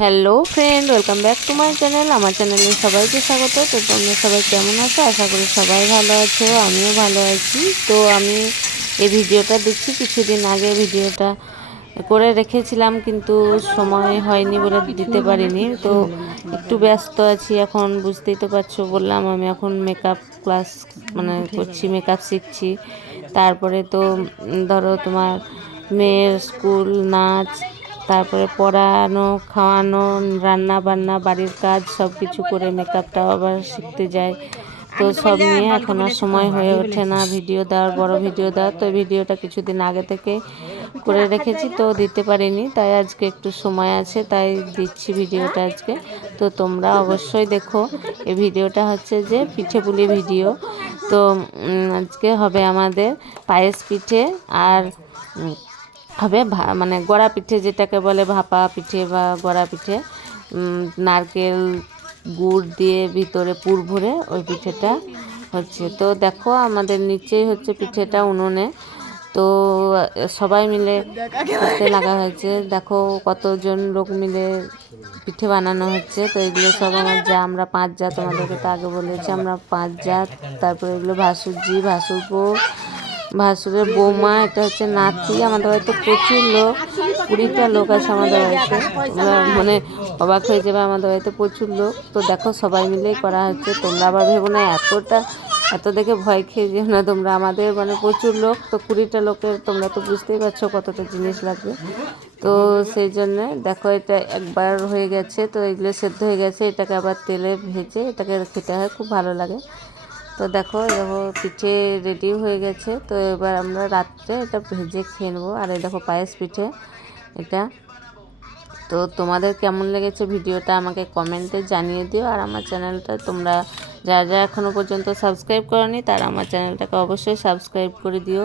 Hello friend, welcome back to my channel. আমার চ্যানেলে সবাইকে স্বাগত। তো তোমরা সবাই কেমন আছো? আশা করি সবাই ভালো আছো, আমিও ভালো আছি। তো আমি এই ভিডিওটা দেখছি, কিছুদিন আগে ভিডিওটা করে রেখেছিলাম, কিন্তু সময় হয়নি বলে দিতে পারিনি। তো একটু ব্যস্ত আছি এখন, বুঝতেই তো পারছ, বললাম আমি এখন মেকআপ ক্লাস মানে করছি মেকআপ শিখছি। তারপরে তো ধরো তোমার মেয়ের স্কুল নাচ তারপরে পড়ানো খাওয়ানো রান্না বান্না বাড়ির কাজ সব কিছু করে মেকআপটাও আবার শিখতে যায় তো সব নিয়ে এখন আর সময় হয়ে ওঠে না ভিডিও দেওয়ার বড় ভিডিও দেওয়ার। তো ভিডিওটা কিছুদিন আগে থেকে করে রেখেছি তো দিতে পারিনি। তাই আজকে একটু সময় আছে তাই দিচ্ছি ভিডিওটা আজকে। তো তোমরা অবশ্যই দেখো এই ভিডিওটা হচ্ছে যে পিঠে পুলি ভিডিও তো আজকে হবে আমাদের পায়েস পিঠে আর হবে মানে গড়া পিঠে যেটাকে বলে ভাপা পিঠে বা গড়া পিঠে নারকেল গুড় দিয়ে ভিতরে পুর ভরে ওই পিঠেটা হচ্ছে। তো দেখো আমাদের নিচেই হচ্ছে পিঠেটা উনুনে। তো সবাই মিলে করতে লাগা হয়েছে। দেখো কতজন লোক মিলে পিঠে বানানো হচ্ছে। তো এগুলো সব আমার যা, আমরা পাঁচ যা তোমাদেরকে তো আগে বলেছি, আমরা পাঁচ যা, তারপরে এগুলো ভাসুরজি ভাসুরবো ভাসুরের বৌমা, এটা হচ্ছে নাতি, আমাদের বাড়িতে প্রচুর লোক, কুড়িটা লোক আছে আমাদের বাড়িতে। মানে অবাক হয়ে যাবে, আমাদের বাড়িতে প্রচুর লোক। তো দেখো সবাই মিলেই করা হচ্ছে, তোমরা আবার ভেবো না, এতটা, এত দেখে ভয় খেয়ে যেও না তোমরা, আমাদের মানে প্রচুর লোক। তো কুড়িটা লোকের তোমরা তো বুঝতেই পারছ কতটা জিনিস লাগবে। তো সেই জন্যে দেখো এটা একবার হয়ে গেছে, তো এগুলো সেদ্ধ হয়ে গেছে, এটাকে আবার তেলে ভেজে এটাকে খেতে হয়, খুব ভালো লাগে। তো দেখো দেখো পিঠে রেডি হয়ে গেছে। তো এবার আমরা রাত্রে এটা ভেজে খেয়ে নেব। আর এই দেখো পায়েস পিঠে এটা। তো তোমাদের কেমন লেগেছে ভিডিওটা আমাকে কমেন্টে জানিয়ে দিও। আর আমার চ্যানেলটা তোমরা যারা যারা এখনও পর্যন্ত সাবস্ক্রাইব করনি, তারা আমার চ্যানেলটাকে অবশ্যই সাবস্ক্রাইব করে দিও।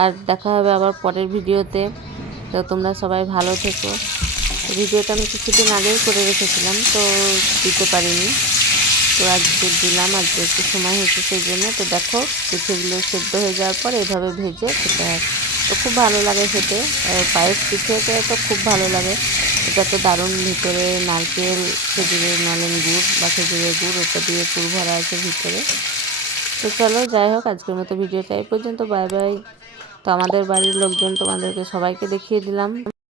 আর দেখা হবে আবার পরের ভিডিওতে। তো তোমরা সবাই ভালো থেকো। ভিডিওটা আমি কিছুদিন আগেই করে রেখেছিলাম, তো দিতে পারিনি। তো আজকে দিলাম আজকে একটু সময় হয়েছে সেই জন্য, তো দেখো পিঠেগুলো সেদ্ধ হয়ে যাওয়ার পর এভাবে ভেজে খেতে হয়। তো খুব ভালো লাগে খেতে। পায়েস পিঠেটা তো খুব ভালো লাগে। এটা তো দারুণ ভিতরে নারকেল, খেজুরের নলেন গুড় বা খেজুরের গুড়, ওটা দিয়ে পুর ভরা আছে ভিতরে। তো চলো যাই হোক, আজকের মতো ভিডিওটা এই পর্যন্ত। Bye bye. তো আমাদের বাড়ির লোকজন তোমাদেরকে সবাইকে দেখিয়ে দিলাম।